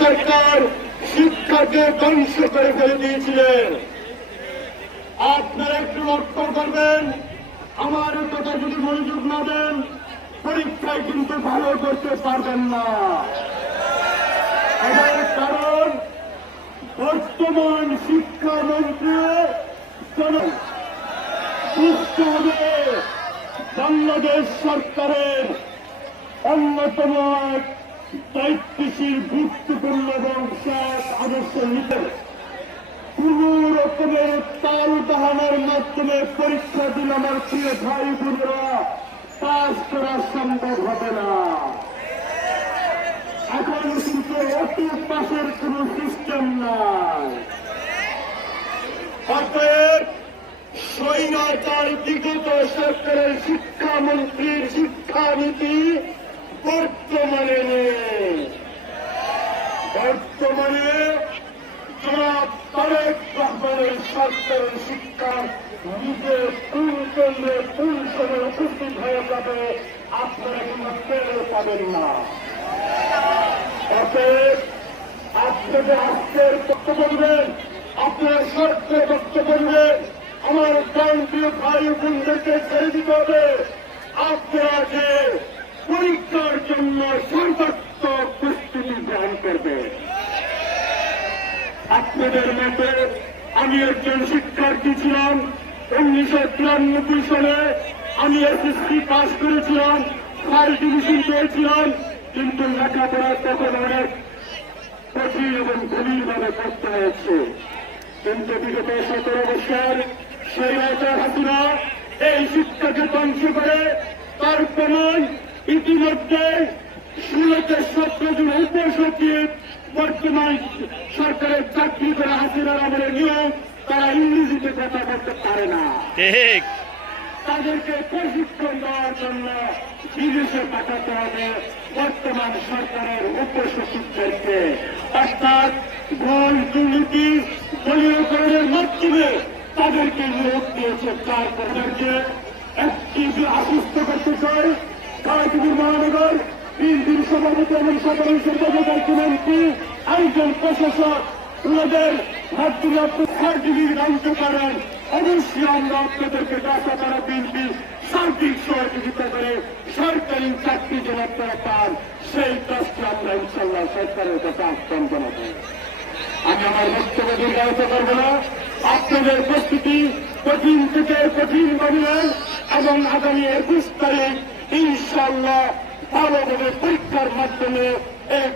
সরকার শিক্ষাকে ধ্বংস করে ফেলে দিয়েছিলেন। আপনারা একটু লক্ষ্য করবেন, আমার কথা যদি মনোযোগ না দেন পরীক্ষায় কিন্তু ভালো করতে পারবেন না। এটার কারণ বর্তমান শিক্ষামন্ত্রী সুস্থভাবে বাংলাদেশ সরকারের অন্যতম এক দায়িত্বশীল গুরুত্বপূর্ণ এবং শেষ আদর্শ নিতে কোন রকমের তাল বাহানার মাধ্যমে পরীক্ষা দিলে আমার প্রিয় ভাই বোনেরা পাস করা সম্ভব হবে না। এখন কিন্তু অতি পাশের কোন সিস্টেম নাই। অতএব স্বৈরাচার বিগত সরকারের শিক্ষামন্ত্রীর শিক্ষানীতি বর্তমানে নেই। বর্তমানে জনাব তারেক রহমানের সরকারের শিক্ষা নিজে ফুল করলে ফুল সময় উপস্থিত হয়ে যাবে, আপনারা কোনো পেরে পাবেন না। অতএব আপনাদের আজকের বক্তব্য দেবেন, আপনার সরকারের বক্তব্য দেবেন, আমার প্রান্তীয় ভাই বোনদেরকে ছেড়ে দিতে হবে। আপনারা যে পরীক্ষার জন্য সর্বাত্মক প্রস্তুতি গ্রহণ করবেন। আপনাদের মতে আমি একজন শিক্ষার্থী ছিলাম। 1993 সালে আমি এসএসসি পাস করেছিলাম, ফার্স্ট ডিভিশন পেয়েছিলাম, কিন্তু লেখাপড়া তখন অনেক কঠিন এবং গভীরভাবে করতে হয়েছে। কিন্তু বিগত 17 বছর সেই হাসিনা এই শিক্ষাকে ধ্বংস করে তার প্রমাণ ইতিমধ্যে 16-17 জন উপসচিব বর্তমান সরকারের চাকরি করে হাসিনার আমলে নিয়োগ, তারা ইংরেজিতে কথা বলতে পারে না। ঠিক, তাদেরকে প্রশিক্ষণ দেওয়ার জন্য বিদেশে পাঠাতে হবে বর্তমান সরকারের উপসচিবদেরকে। অর্থাৎ ঘোষ দুর্নীতি দলীয়করণের মাধ্যমে তাদেরকে নিয়োগ দিয়েছে। তাদেরকে একটি আশ্বস্ত করতে চাই, কারাকিপুর মহানগর বিএনপির সভাপতি এবং সাধারণ সম্পাদক মন্ত্রী একজন প্রশাসক ওনাদের মাধ্যমে আপনি সার্টিফিকেট আনতে পারেন। অবশ্যই আমরা আপনাদেরকে ডাকা তারা বিএনপি সার্বিক সহযোগিতা করে সরকারি চাকরি যেন আপনারা পান, সেই কাজটি আমরা ইনশাল্লাহ সরকারের কাছে আহ্বান জানাবো। আমি আমার বক্তব্য দীর্ঘায়িত করবো না। আপনাদের প্রস্তুতি কঠিন থেকে কঠিন বানিয়ে এবং আগামী 21 তারিখ ইনশাল্লাহ ভালোভাবে পরীক্ষার মাধ্যমে এক